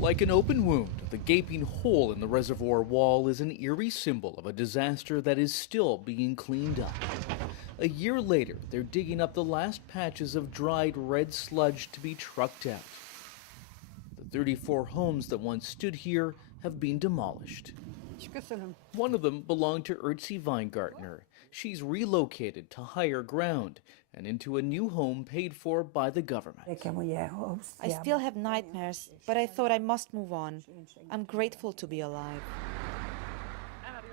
Like an open wound, the gaping hole in the reservoir wall is an eerie symbol of a disaster that is still being cleaned up. A year later, they're digging up the last patches of dried red sludge to be trucked out. The 34 homes that once stood here have been demolished. One of them belonged to Erzi Weingartner. She's relocated to higher ground and into a new home paid for by the government. I still have nightmares, but I thought I must move on. I'm grateful to be alive.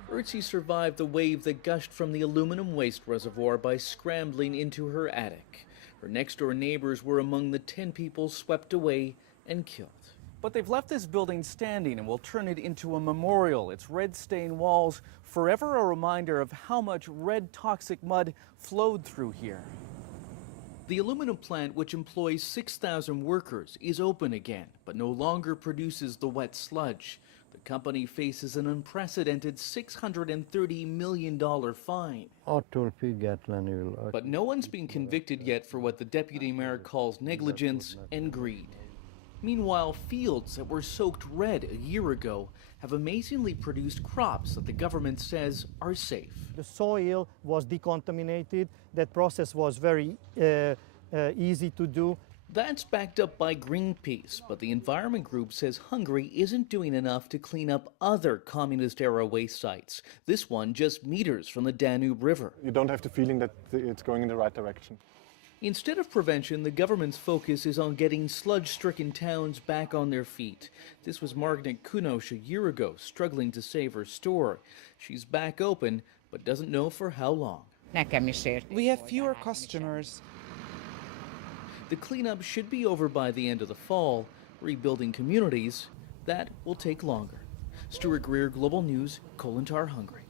Erzi survived the wave that gushed from the aluminum waste reservoir by scrambling into her attic. Her next-door neighbors were among the 10 people swept away and killed. But they've left this building standing and will turn it into a memorial. Its red-stained walls forever a reminder of how much red toxic mud flowed through here. The aluminum plant, which employs 6,000 workers, is open again, but no longer produces the wet sludge. The company faces an unprecedented $630 million fine. But no one's been convicted yet for what the deputy mayor calls negligence and greed. Meanwhile, fields that were soaked red a year ago have amazingly produced crops that the government says are safe. The soil was decontaminated. That process was very easy to do. That's backed up by Greenpeace, but the environment group says Hungary isn't doing enough to clean up other communist-era waste sites. This one just meters from the Danube River. You don't have the feeling that it's going in the right direction. Instead of prevention, the government's focus is on getting sludge-stricken towns back on their feet. This was Margaret Kunosh a year ago, struggling to save her store. She's back open, but doesn't know for how long. We have fewer customers. The cleanup should be over by the end of the fall. Rebuilding communities, that will take longer. Stuart Greer, Global News, Kolentar, Hungary.